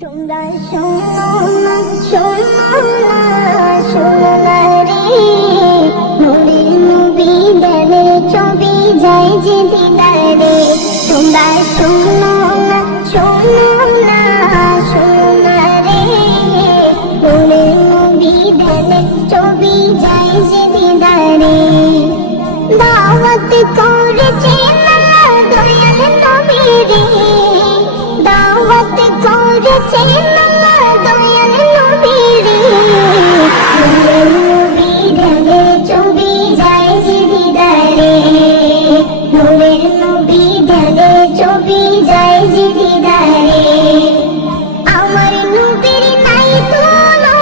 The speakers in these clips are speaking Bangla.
তোমরা শোনো না, শোনো না, শোনো না রে, নূরের নবী দেবে ছবি যায় যে দিদারে। তোমরা শোনো না, শোনো না, শোনো না রে, নূরের নবী দেবে ছবি যায় যে দিদারে। দাওয়াত করেছে আল্লাহ দয়াল নবী রে, দাওয়াত করেছে আল্লাহ দয়াল নবী রে, নূরের নবী দেবে ছবি যায় যে দিদারে, নূরের নবী দেবে ছবি যায় যে দিদারে। আমার নবীর নাই তুলনা,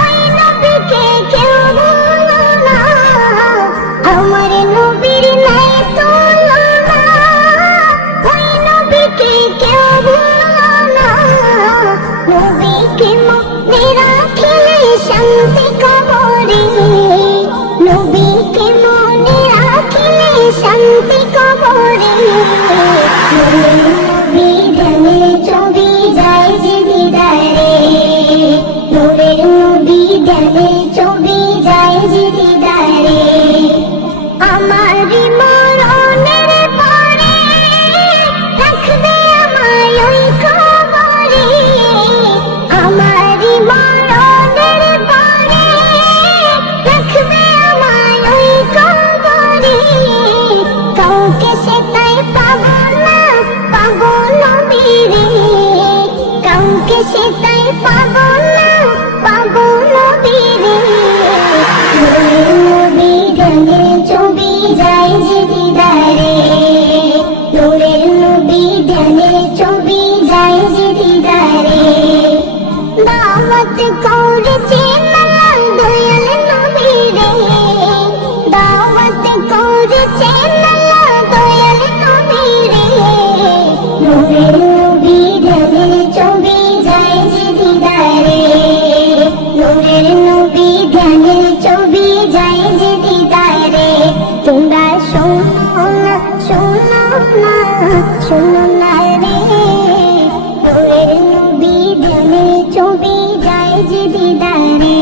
ওই নবীকে কেউ ভুলো না। আমার নবীর নাই তুলনা, ওই নবীকে কেউ ভুলো না। নবীকে মনে রাখলে শান্তি কবরে, নবীকে মনে রাখলে শান্তি কবরে। নূরের নবী দেবে ছবি যায় যে দিদারে, নূরের নবী দেবে ছবি যায় যে দিদারে। আমার মরণের পরে রাখবে আমায় ওই কবরে, আমার মরণের পরে রাখবে আমায় ওই কবরে। কাউকে সেটাই পাবো না, পাবো নবীরে, কাউকে সেটাই পাবো না, পাবো নবীরে। নূরের নবী দেবে ছবি যায় যে দিদারে, নূরের নবী দেবে ছবি যায় যে দিদারে। দাওয়াত করেছে আল্লাহ দয়াল নবী রে, দাওয়াত করেছে আল্লাহ দয়াল নবী রে, নূরের নবী দেবে ছবি যায় যে দিদারে, নূরের নবী দেবে ছবি যায় যে দিদারে। তোমরা শোনো না, শোনো না, শোনো না রে, নূরের নবী দেবে ছবি যায় যে দিদারে,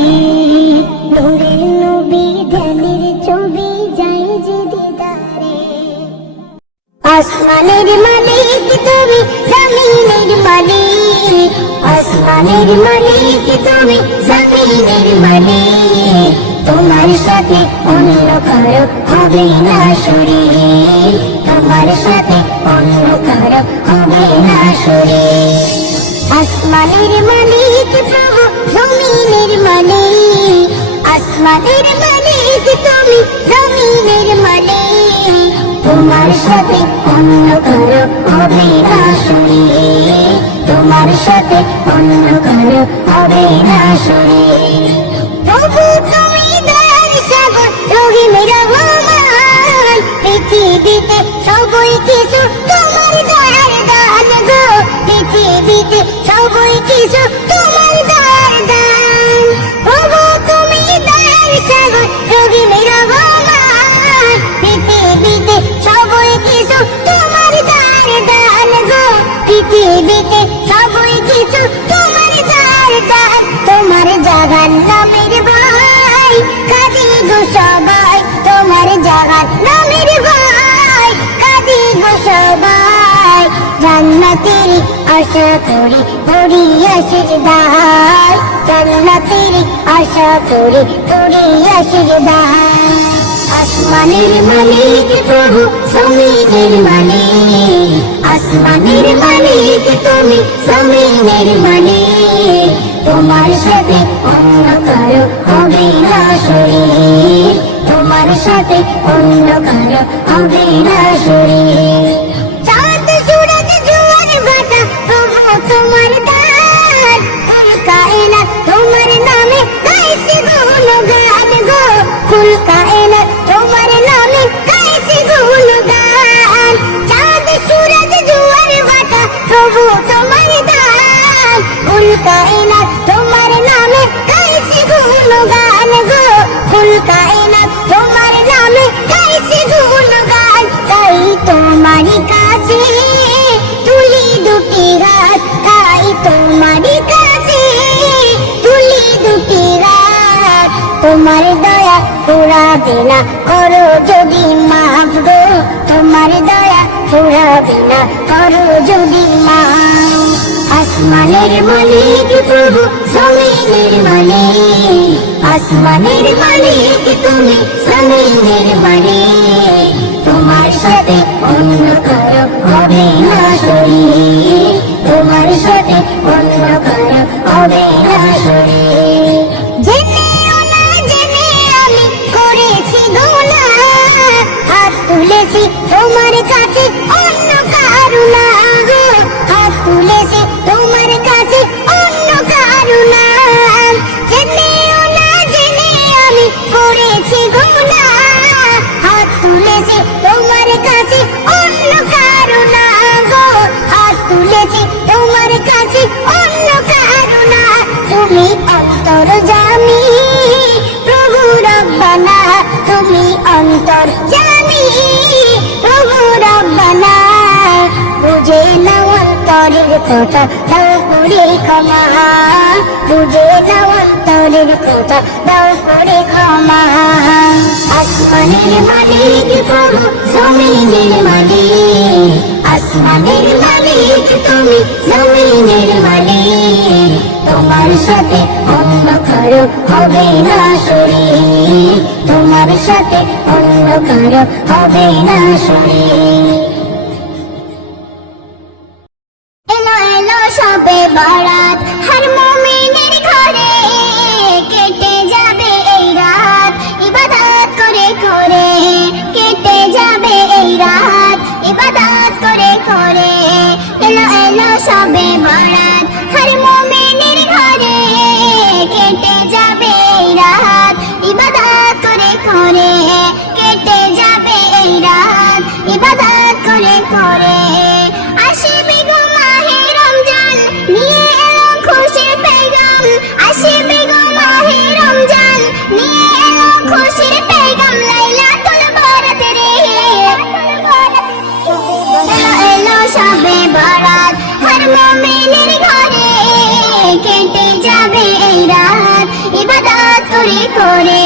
নূরের নবী দেবে ছবি যায় যে দিদারে। আসমানের মালিক তুমি, জমিনের মালিক, আসমানের মালিক তুমি, জমিনের মালিক। তোমার সাথে অন্য কারো হবে না শরীক, তোমার সাথে অন্য কারো হবে না শরীক। আসমানের মালিক প্রভু, জমিনের মালিক, আসমানের মালিক তুমি, জমিনের মালিক। তোমার সাথে অন্য কারো হবে না শরীক, তোমার সাথে অন্য কারো হবে না শরীক। প্রভু তুমি দয়ার সাগর, রহিম রহমান, পৃথিবীতে সবই কিছু তোমার দয়ার দান গো, পৃথিবীতে সবই কিছু তোমার দয়ার দান। প্রভু তুমি দয়ার সাগর, রহিম রহমান, পৃথিবীতে সবই কিছু তোমার দয়ার দান গো, পৃথিবীতে সবই কিছু তোমার দয়ার দান। তোমার জাগান নামের ভাই কাঁদি গো সবাই, তোমার জাগান নামের ভাই কাঁদি গো সবাই। জান্নাতের আশা করি করিয়া সিজদায়, জান্নাতের আশা করি করিয়া সিজদায়। আসমানের মালিক প্রভু, জমিনের মালিক, আসমানের মালিক তুমি, জমিনের মালিক। তোমার সাথে অন্য কারো হবে না শরীক, তোমার সাথে অন্য কারো হবে না শরীক। চাঁদ সূরজ জোয়ার ভাটা প্রভু তোমার দান, কুল কায়নাত তোমার নামে গাইছে গুণগান গো, কুল কায়নাত তোমার নামে গাইছে গুণগান। চাঁদ সূরজ জোয়ার ভাটা প্রভু তোমার দান, কুল কায়নাত তোমার নামে গাইছে গুণগান গো, কুল কায়নাত তোমার নামে গাইছে গুণগান। তাই তোমারই ফুরাবে না, করো যদি মাফ গো, তোমার দয়া ফুরাবে না, করো যদি মাফ। আসমানের মালিক প্রভু, জমিনের মালিক, আসমানের মালিক তুমি, জমিনের মালিক, তোমার সাথে অন্য কারো হবে না শরীক, তোমার সাথে অন্য কারো হবে না শরীক। জেনেও না জেনে আমি করেছি গুনাহ, হাত তুলেছি তোমার কাছে অন্য কারো না, হাত তুলেছি তোমার কাছে অন্য কারো না। জেনেও না জেনে আমি করেছি গুনাহ, হাত তুলেছি তোমার কাছে অন্য কারো না, হাত তুলেছি তোমার কাছে অন্য কারো না। তুমি অন্তর্যামী প্রভু রব্বানা, তুমি অন্তর্যামী প্রভু রব্বানা, বুঝে নাও অন্তরের কথা, দাও করে ক্ষমা, বুঝে নাও অন্তরের কথা, দাও করে ক্ষমা। আসমানের মালিক প্রভু, জমিনের মালিক, আসমানের মালিক তুমি, জমিনের মালিক, তোমার সাথে অন্য কারো হবে না শরীক, তোমার সাথে অন্য কারো হবে না শরীক। এলো এলো সবে বরাত, হর মুমিনের ঘরে, কেটে যাবে এই রাত ইবাদত করে করে, কেটে যাবে এই রাত ইবাদত করে করে। এলো এলো সবে বরাত, হর মুমিনের ঘরে, কেটে যাবে এই রাত ইবাদত করে করে, কেটে যাবে এই রাত ইবাদত করে করে। আসবে গো মাহে রমজান, নিয়ে এলো খুশির পেগাম, আসবে গো মাহে রমজান, নিয়ে এলো খুশির পেগাম, লাইলাতুল বরাত রে। এলো এলো সবে বরাত, হর মুমিনের ঘরে, কেটে যাবে এই রাত ইবাদত করে করে,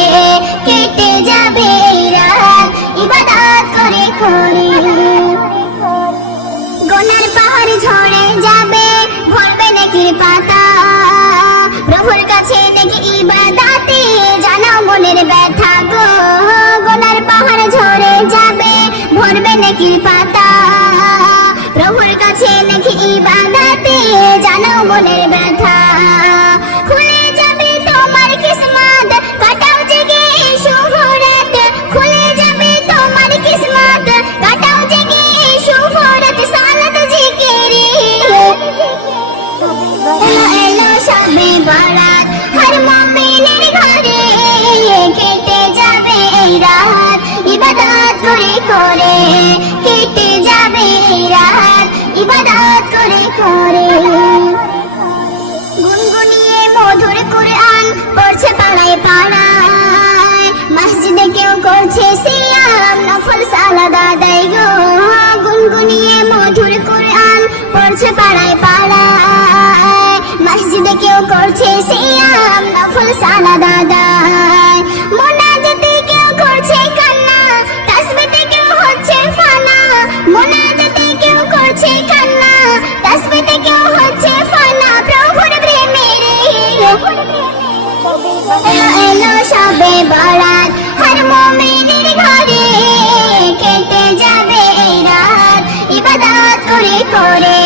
কেটে যাবে এই রাত ইবাদত করে করে। গুনার পাহাড় ঝরে যাবে, ভরবে নেকির পাতা, প্রভুর কাছে দেখে ইবাদতে জানাও মনের ব্যথা গো। গুনার পাহাড় ঝরে যাবে, ভরবে নেকির পাতা, প্রভুর কাছে দেখে ইবাদতে জানাও মনের ব্যথা। খুলে যাবে তোমার কিসমত, কাটাও জেগে শুভ রাত, খুলে যাবে তোমার কিসমত, কাটাও জেগে শুভ রাত, সালাত জিকিরে। এলো এলো সবে বরাত, হর মুমিনের ঘরে, কেটে যাবে এই রাত ইবাদত করে করে, কেটে যাবে এই রাত ইবাদত করে করে। গুনগুনিয়ে মধুর কুরআন পড়ছে পাড়ায় পাড়ায়, মসজিদে কেউ করছে সিয়াম, নফল সালাত আদায় গো। গুনগুনিয়ে মধুর কুরআন পড়ছে পাড়ায় পাড়ায়, মসজিদে কেউ করছে সিয়াম, নফল সালাত আদায়। মোনাজাতে কেউ করছে কান্না, তাসবিতে কেউ হচ্ছে ফানা, মোনাজাতে কেউ করছে কান্না, তাসবিতে কেউ হচ্ছে ফানা, প্রভুর প্রেমে রে। এলো এলো সবে বরাত, হর মুমিনের ঘরে, কেটে যাবে এই রাত ইবাদত করে করে,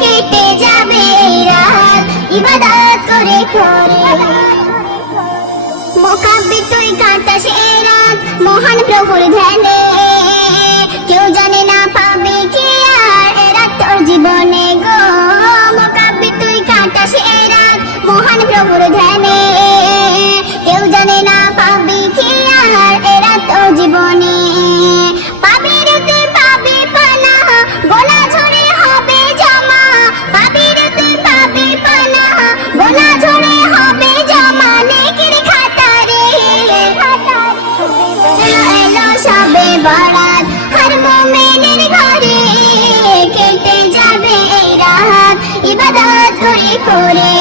কেটে যাবে এই রাত ইবাদত করে করে। মোকাব্বির তুই কাটাস এই রাত মহান প্রভুর ধ্যানে, কেউ জানে না পাবে কি আর এ রাত তোর জীবনে গো। মোকাব্বির তুই কাটাস এই রাত মহান প্রভুর ধ্যানে, কেউ জানে না পাবে কি আর এ রাত তোর জীবনে। পাবি রে তুই পাবি পানা, গোনা ঝরে হবে জমা, পাবি রে তুই পাবি পানা, গোনা ঝরে হবে জমা, নেকির খাতা রে। এলো এলো সবে বরাত, হর মুমিনের ঘরে, কেটে যাবে এই রাত ইবাদত করে করে,